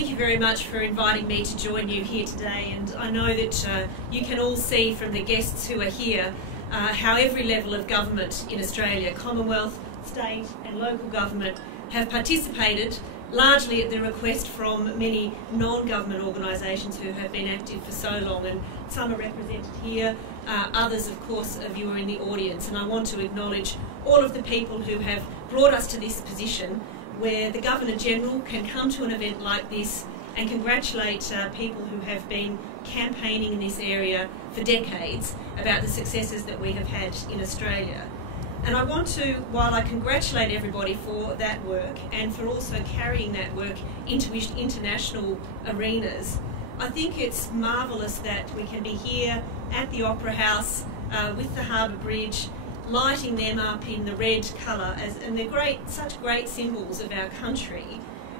thank you very much for inviting me to join you here today, and I know that you can all see from the guests who are here how every level of government in Australia, Commonwealth, state and local government, have participated largely at the request from many non-government organisations who have been active for so long, and some are represented here, others of course of you are in the audience, and I want to acknowledge all of the people who have brought us to this position where the Governor-General can come to an event like this and congratulate people who have been campaigning in this area for decades about the successes that we have had in Australia. And I want to, while I congratulate everybody for that work and for also carrying that work into international arenas, I think it's marvellous that we can be here at the Opera House with the Harbour Bridge, lighting them up in the red colour, and they're such great symbols of our country.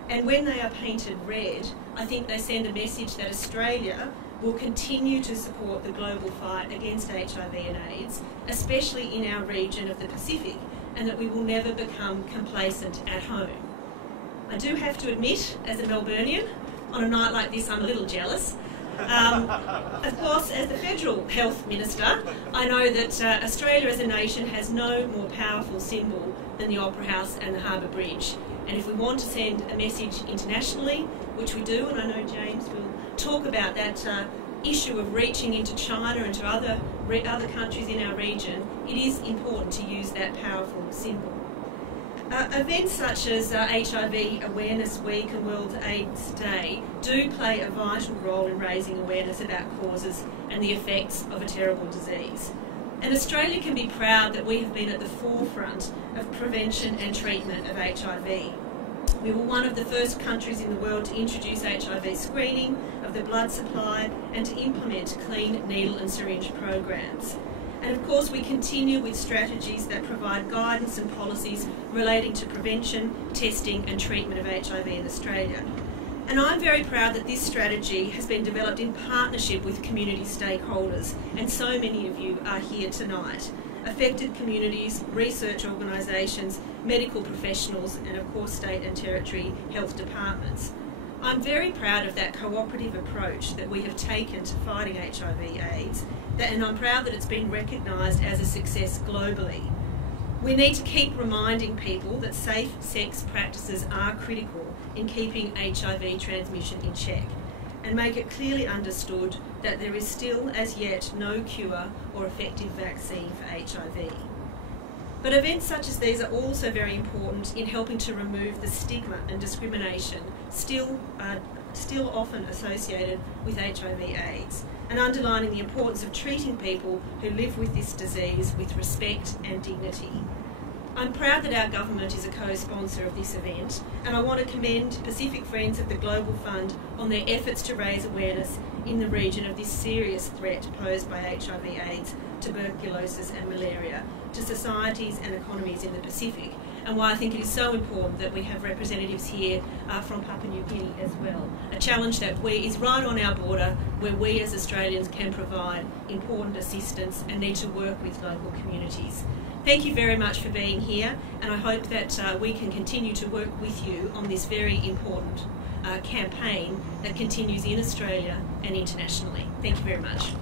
And when they are painted red, I think they send a message that Australia will continue to support the global fight against HIV and AIDS, especially in our region of the Pacific, and that we will never become complacent at home. I do have to admit, as a Melburnian, on a night like this I'm a little jealous. Of course, as the Federal Health Minister, I know that Australia as a nation has no more powerful symbol than the Opera House and the Harbour Bridge. And if we want to send a message internationally, which we do, and I know James will talk about that issue of reaching into China and to other countries in our region, it is important to use that powerful symbol. Events such as HIV Awareness Week and World AIDS Day do play a vital role in raising awareness about causes and the effects of a terrible disease. And Australia can be proud that we have been at the forefront of prevention and treatment of HIV. We were one of the first countries in the world to introduce HIV screening of the blood supply and to implement clean needle and syringe programs. And of course we continue with strategies that provide guidance and policies relating to prevention, testing and treatment of HIV in Australia. And I'm very proud that this strategy has been developed in partnership with community stakeholders, and so many of you are here tonight. Affected communities, research organisations, medical professionals and of course state and territory health departments. I'm very proud of that cooperative approach that we have taken to fighting HIV/AIDS, and I'm proud that it's been recognised as a success globally. We need to keep reminding people that safe sex practices are critical in keeping HIV transmission in check, and make it clearly understood that there is still as yet no cure or effective vaccine for HIV. But events such as these are also very important in helping to remove the stigma and discrimination still often associated with HIV/AIDS, and underlining the importance of treating people who live with this disease with respect and dignity. I'm proud that our government is a co-sponsor of this event, and I want to commend Pacific Friends of the Global Fund on their efforts to raise awareness in the region of this serious threat posed by HIV/AIDS, tuberculosis and malaria to societies and economies in the Pacific, and why I think it is so important that we have representatives here from Papua New Guinea as well. A challenge that is right on our border, where we as Australians can provide important assistance and need to work with local communities. Thank you very much for being here, and I hope that we can continue to work with you on this very important campaign that continues in Australia and internationally. Thank you very much.